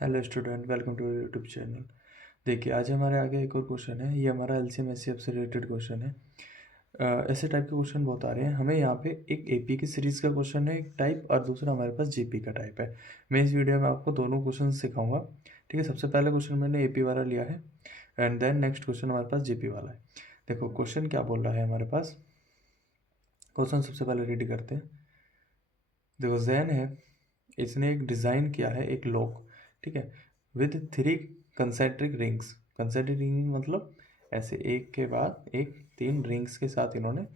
Hello student, welcome to YouTube channel. देखिए, आज हमारे आगे एक और क्वेश्चन है। ये हमारा एलसीएम एचसीएफ से रिलेटेड क्वेश्चन है। ऐसे टाइप के क्वेश्चन बहुत आ रहे हैं हमें यहाँ पे। एक एपी की सीरीज़ का क्वेश्चन है एक टाइप, और दूसरा हमारे पास जीपी का टाइप है। मैं इस वीडियो में आपको दोनों क्वेश्चन सिखाऊंगा। ठीक है, सबसे पहले क्वेश्चन मैंने एपी वाला लिया है, एंड देन नेक्स्ट क्वेश्चन हमारे पास जीपी वाला है। देखो क्वेश्चन क्या बोल रहा है हमारे पास। क्वेश्चन सबसे पहले रेडी करते हैं। देखो जैन है, इसने एक डिज़ाइन किया है एक लॉक, ठीक है, with 3 concentric rings. Concentric ring मतलब ऐसे एक के बाद एक 3 रिंग्स के साथ इन्होंने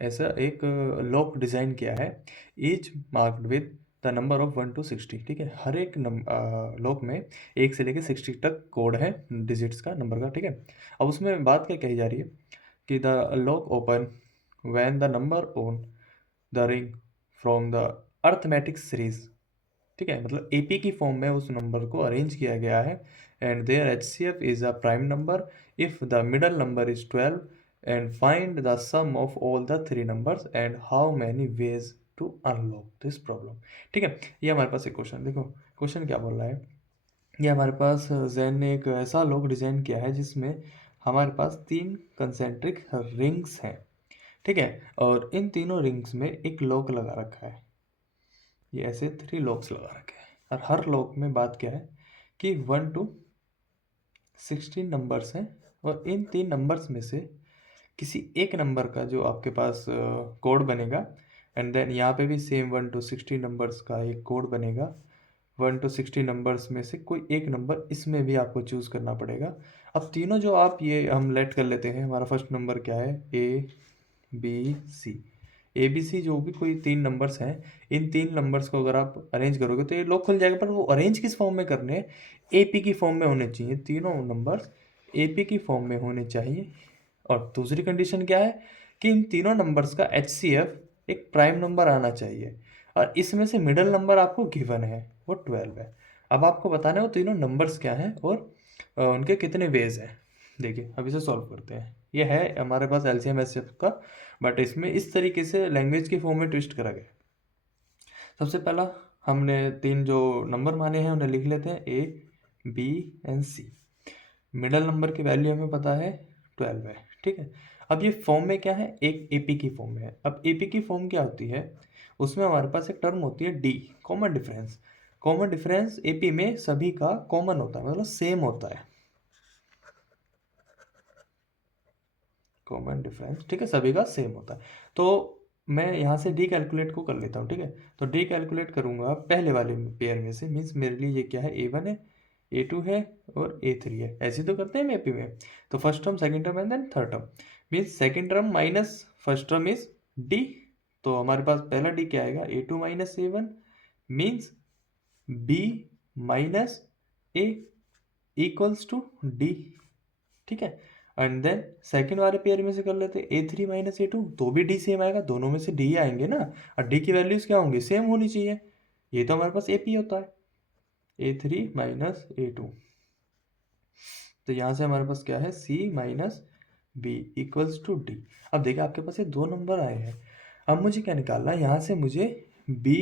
ऐसा एक लॉक डिज़ाइन किया है। Each marked with the number of 1 to 60। ठीक है, हर एक लॉक में 1 से लेकर 60 तक कोड है, डिजिट्स का, नंबर का। ठीक है, अब उसमें बात क्या कही जा रही है कि the lock open when the number on the ring from the arithmetic series. ठीक है, मतलब एपी की फॉर्म में उस नंबर को अरेंज किया गया है। And there HCF is a prime number if the middle number is 12, and find the sum of all the 3 numbers and how many ways to unlock this problem. ठीक है, ये हमारे पास एक क्वेश्चन। देखो क्वेश्चन क्या बोल रहा है। ये हमारे पास जैन ने एक ऐसा लॉक डिजाइन किया है जिसमें हमारे पास 3 कंसेंट्रिक रिंग्स हैं। ठीक है, और इन तीनों रिंग्स में एक लॉक लगा रखा है। ये ऐसे 3 लॉक्स लगा रखे हैं, और हर लॉक में बात क्या है कि 1 to 16 नंबर्स हैं, और इन 3 नंबर्स में से किसी एक नंबर का जो आपके पास कोड बनेगा, एंड देन यहाँ पे भी सेम 1 to 16 नंबर्स का एक कोड बनेगा। 1 to 16 नंबर्स में से कोई एक नंबर इसमें भी आपको चूज़ करना पड़ेगा। अब तीनों जो आप ये हम लेट कर लेते हैं, हमारा फर्स्ट नंबर क्या है, ए बी सी जो भी कोई 3 नंबर्स हैं, इन 3 नंबर्स को अगर आप अरेंज करोगे तो ये लॉक खुल जाएगा। पर वो अरेंज किस फॉर्म में करने हैं, एपी की फॉर्म में होने चाहिए। तीनों नंबर्स एपी की फॉर्म में होने चाहिए। और दूसरी कंडीशन क्या है कि इन तीनों नंबर्स का एचसीएफ एक प्राइम नंबर आना चाहिए, और इसमें से मिडल नंबर आपको गिवन है, वो 12 है। अब आपको बताना है वो तीनों नंबर्स क्या हैं और उनके कितने वेज हैं। देखिए अब इसे सॉल्व करते हैं। ये है हमारे पास एलसीएम एचसीएफ का, बट इसमें इस तरीके से लैंग्वेज के फॉर्म में ट्विस्ट करा गया। सबसे पहला हमने 3 जो नंबर माने हैं उन्हें लिख लेते हैं, A B and C. Middle number की वैल्यू हमें पता है 12 है। ठीक है, अब ये फॉर्म में क्या है, एक एपी की फॉर्म में है। अब एपी की फॉर्म क्या होती है, उसमें हमारे पास एक टर्म होती है D, common difference. Common difference AP में सभी का कॉमन होता है, मतलब सेम होता है। कॉमन डिफरेंस, ठीक है, सभी का सेम होता है। तो मैं यहाँ से डी कैलकुलेट को कर लेता हूँ। ठीक है, तो डी कैलकुलेट करूँगा पहले वाले पेयर में से, मीन्स मेरे लिए ये क्या है, ए1 है, ए2 है और ए3 है। ऐसे तो करते हैं एपी में। तो first term, second term and then third term, means second term minus first term is D. तो हमारे पास पहला डी क्या आएगा, A two minus A one, means B minus A equals to D. ठीक है, एंड देन सेकंड वाले पेयर में से कर लेते हैं, A3 - A2, तो भी डी सेम आएगा, दोनों में से डी आएंगे ना, और डी की वैल्यूज क्या होंगी, सेम होनी चाहिए। ये तो हमारे पास एपी होता है, A3 - A2। तो यहाँ से हमारे पास क्या है, C - B equals to D. अब देखिए आपके पास ये 2 नंबर आए हैं। अब मुझे क्या निकालना है, यहाँ से मुझे बी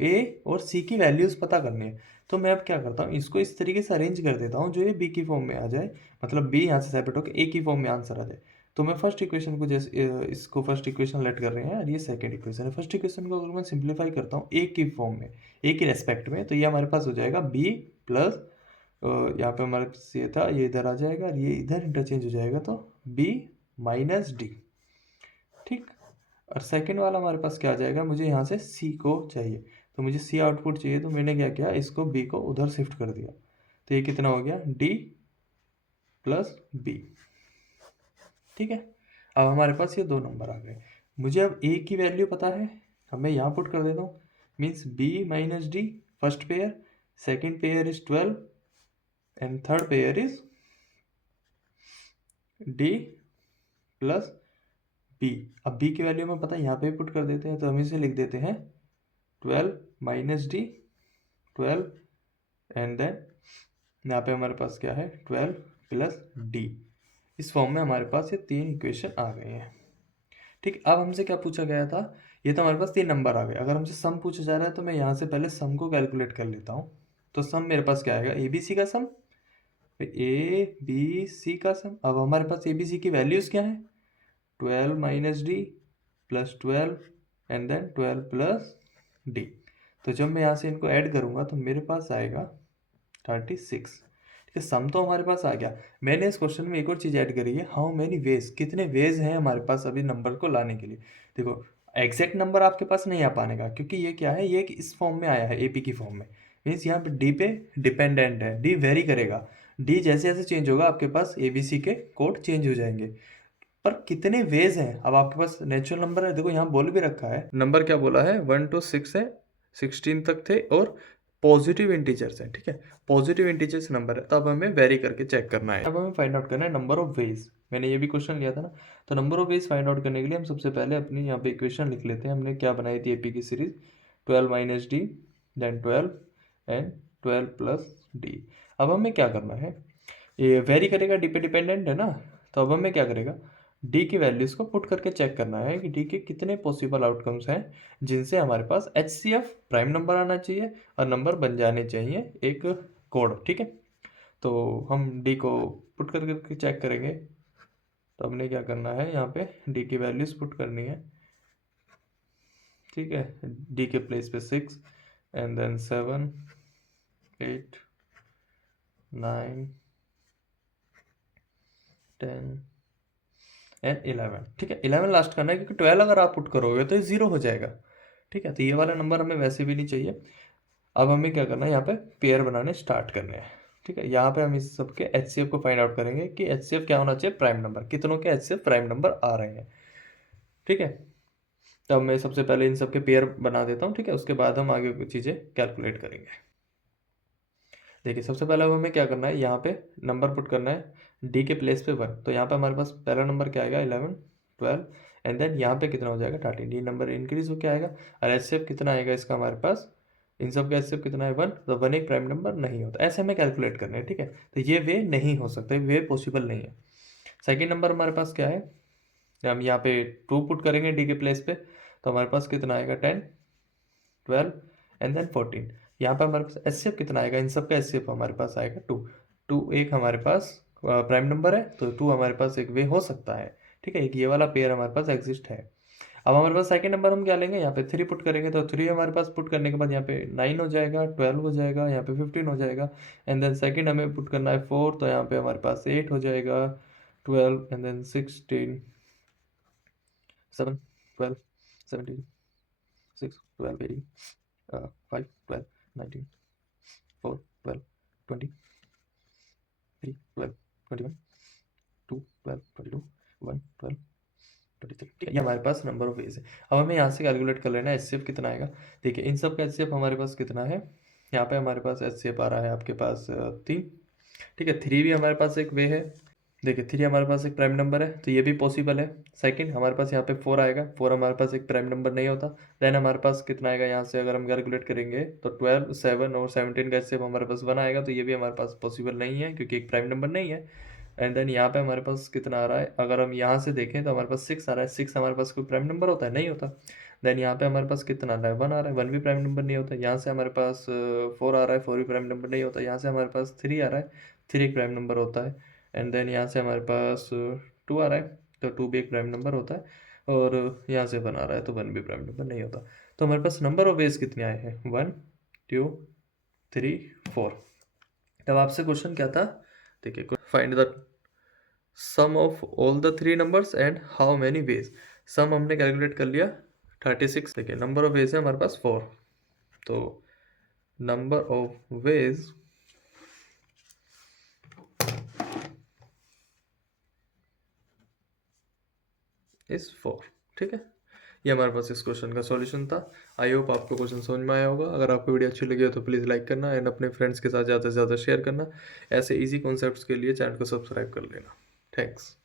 ए और सी की वैल्यूज़ पता करनी है। तो मैं अब क्या करता हूँ, इसको इस तरीके से अरेंज कर देता हूँ जो ये बी की फॉर्म में आ जाए, मतलब बी यहाँ से सेपरेट होकर ए की फॉर्म में आंसर आ जाए। तो मैं फर्स्ट इक्वेशन को जैसे इसको फर्स्ट इक्वेशन लेट कर रहे हैं, और ये सेकंड इक्वेशन है। फर्स्ट इक्वेशन को अगर मैं सिंप्लीफाई करता हूँ ए की फॉर्म में, ए की रेस्पेक्ट में, तो ये हमारे पास हो जाएगा बी प्लस, यहाँ पे हमारे पास ये था, ये इधर आ जाएगा और ये इधर इंटरचेंज हो जाएगा, तो बी माइनस डी। ठीक, और सेकंड वाला हमारे पास क्या आ जाएगा, मुझे यहाँ से सी को चाहिए, तो मुझे सी आउटपुट चाहिए, तो मैंने क्या किया, इसको बी को उधर शिफ्ट कर दिया। तो ये कितना हो गया, डी प्लस बी। ठीक है, अब हमारे पास ये 2 नंबर आ गए। मुझे अब ए की वैल्यू पता है, अब मैं यहाँ पुट कर देता हूँ, means B minus D first pair, second pair is 12 and third pair is D plus B. अब बी की वैल्यू हमें पता है, यहाँ पे पुट कर देते हैं, तो हम इसे लिख देते हैं 12 माइनस डी 12, एंड देन यहाँ पे हमारे पास क्या है, 12 प्लस डी। इस फॉर्म में हमारे पास ये 3 इक्वेशन आ गए हैं। ठीक, अब हमसे क्या पूछा गया था, ये तो हमारे पास 3 नंबर आ गए। अगर हमसे सम पूछा जा रहा है तो मैं यहाँ से पहले सम को कैलकुलेट कर लेता हूँ। तो सम मेरे पास क्या आएगा, ए बी सी का सम, ए बी सी का सम। अब हमारे पास ए बी सी की वैल्यूज़ क्या है, 12 minus D plus 12 and then 12 plus D. तो जब मैं यहाँ से इनको ऐड करूँगा तो मेरे पास आएगा 36। ठीक है, सम तो हमारे पास आ गया। मैंने इस क्वेश्चन में एक और चीज़ ऐड करी है, हाउ मेनी वेज, कितने वेज हैं हमारे पास अभी नंबर को लाने के लिए। देखो एग्जैक्ट नंबर आपके पास नहीं आ पाने का, क्योंकि ये क्या है, ये इस फॉर्म में आया है एपी की फॉर्म में, मीन्स यहाँ पे डी पे डिपेंडेंट है, डी वेरी करेगा। डी जैसे जैसे चेंज होगा आपके पास एबीसी के कोड चेंज हो जाएंगे। पर कितने वेज हैं, अब आपके पास नेचुरल नंबर है, देखो यहाँ बोल भी रखा है, नंबर क्या बोला है 1 to 6 है, 16 तक थे, और पॉजिटिव इंटीजर्स हैं। ठीक है, पॉजिटिव इंटीजर्स नंबर है, तो अब हमें वेरी करके चेक करना है। अब हमें फाइंड आउट करना है नंबर ऑफ वेज। मैंने ये भी क्वेश्चन लिया था ना, तो number of ways find out करने के लिए हम सबसे पहले अपनी यहाँ पे इक्वेशन लिख लेते हैं। हमने क्या बनाई थी एपी की series, 12 minus D then 12 and 12 plus D. अब हमें क्या करना है, ये वेरी करेगा, डी पे डिपेंडेंट है ना, तो अब हमें क्या करेगा, डी की वैल्यूज को पुट करके चेक करना है कि डी के कितने पॉसिबल आउटकम्स हैं जिनसे हमारे पास HCF प्राइम नंबर आना चाहिए और नंबर बन जाने चाहिए एक कोड। ठीक है, तो हम डी को पुट करके चेक करेंगे। तो हमने क्या करना है, यहाँ पे डी की वैल्यूज पुट करनी है। ठीक है, डी के प्लेस पे 6 एंड देन 7 8 9 10 एंड 11। ठीक है, 11 लास्ट करना है, क्योंकि 12 अगर आप पुट करोगे तो ये 0 हो जाएगा। ठीक है, तो ये वाला नंबर हमें वैसे भी नहीं चाहिए। अब हमें क्या करना है, यहाँ पे पेयर बनाने स्टार्ट करने हैं। ठीक है, यहाँ पे हम इस सबके HCF को फाइंड आउट करेंगे कि HCF क्या होना चाहिए, प्राइम नंबर, कितनों के HCF प्राइम नंबर आ रहे हैं। ठीक है, तो मैं सबसे पहले इन सबके पेयर बना देता हूँ। ठीक है, उसके बाद हम आगे कुछ चीज़ें कैलकुलेट करेंगे। देखिए सबसे पहले अब हमें क्या करना है, यहाँ पे नंबर पुट करना है, डी के प्लेस पे 1, तो यहाँ पे हमारे पास पहला नंबर क्या आएगा 11 12 एंड देन यहाँ पे कितना हो जाएगा 13, डी नंबर इंक्रीज हो क्या आएगा, और HCF कितना आएगा इसका हमारे पास, इन सब का HCF कितना है 1, तो 1 एक प्राइम नंबर नहीं होता, ऐसे हमें कैलकुलेट करना है। ठीक है, तो ये वे नहीं हो सकता, वे पॉसिबल नहीं है। सेकेंड नंबर हमारे पास क्या है, हम यहाँ पे 2 पुट करेंगे डी के प्लेस पे, तो हमारे पास कितना आएगा 10 12 एंड देन 14। यहाँ पे हमारे पास HCF कितना आएगा, इन सब का HCF हमारे पास आएगा 2। 2 एक हमारे पास प्राइम नंबर है, तो 2 हमारे पास एक वे हो सकता है। ठीक है, एक ये वाला पेयर हमारे पास एग्जिस्ट है। अब हमारे पास सेकंड नंबर हम क्या लेंगे, यहाँ पे 3 पुट करेंगे, तो 3 हमारे पास पुट करने के बाद यहाँ पे 9 हो जाएगा, 12 हो जाएगा, यहाँ पे 15 हो जाएगा, एंड देन सेकंड हमें पुट करना है 4, तो यहाँ पे हमारे पास 8 हो जाएगा, 12 एंड देन 16 7 12 17 6 12 18 5 12 19 4 12 20 3 12 21 2 12 22 1 12 23। ठीक है, ये हमारे पास नंबर ऑफ वेज है। अब हमें यहाँ से कैलकुलेट कर लेना है HCF कितना आएगा। देखिए इन सब का HCF हमारे पास कितना है, यहाँ पे हमारे पास HCF आ रहा है आपके पास 3। ठीक है, 3 भी हमारे पास एक वे है। देखिए 3 हमारे पास एक प्राइम नंबर है, तो ये भी पॉसिबल है। सेकंड हमारे पास यहाँ पे 4 आएगा, 4 हमारे पास एक प्राइम नंबर नहीं होता। देन हमारे पास कितना आएगा, यहाँ से अगर हम कैलकुलेट करेंगे तो 12 7 और 17 का HCF हमारे पास 1 आएगा, तो ये भी हमारे पास पॉसिबल नहीं है क्योंकि एक प्राइम नंबर नहीं है। एंड देन यहाँ पे हमारे पास कितना आ रहा है, अगर हम यहाँ से देखें तो हमारे पास 6 आ रहा है। 6 हमारे पास कोई प्राइम नंबर होता है, नहीं होता। देन यहाँ पे हमारे पास कितना आ रहा है, 1 आ रहा है, 1 भी प्राइम नंबर नहीं होता। यहाँ से हमारे पास 4 आ रहा है, 4 भी प्राइम नंबर नहीं होता। यहाँ से हमारे पास 3 आ रहा है, 3 एक प्राइम नंबर होता है। एंड देन यहाँ से हमारे पास 2 आ रहा है, तो 2 भी एक प्राइम नंबर होता है। और यहाँ से 1 आ रहा है, तो 1 भी प्राइम नंबर नहीं होता। तो हमारे पास नंबर ऑफ वेज कितने आए हैं, 1 2 3 4। तब आपसे क्वेश्चन क्या था, देखिए find the sum of all the 3 numbers and how many ways. Sum हमने कैलकुलेट कर लिया 36। देखिए नंबर ऑफ वेज है हमारे पास 4, तो नंबर ऑफ वेज इज 4। ठीक है, ये हमारे पास इस क्वेश्चन का सॉल्यूशन था। आई होप आपको क्वेश्चन समझ में आया होगा। अगर आपको वीडियो अच्छी लगी हो तो प्लीज़ लाइक करना एंड अपने फ्रेंड्स के साथ ज़्यादा से ज़्यादा शेयर करना। ऐसे इजी कॉन्सेप्ट्स के लिए चैनल को सब्सक्राइब कर लेना। थैंक्स।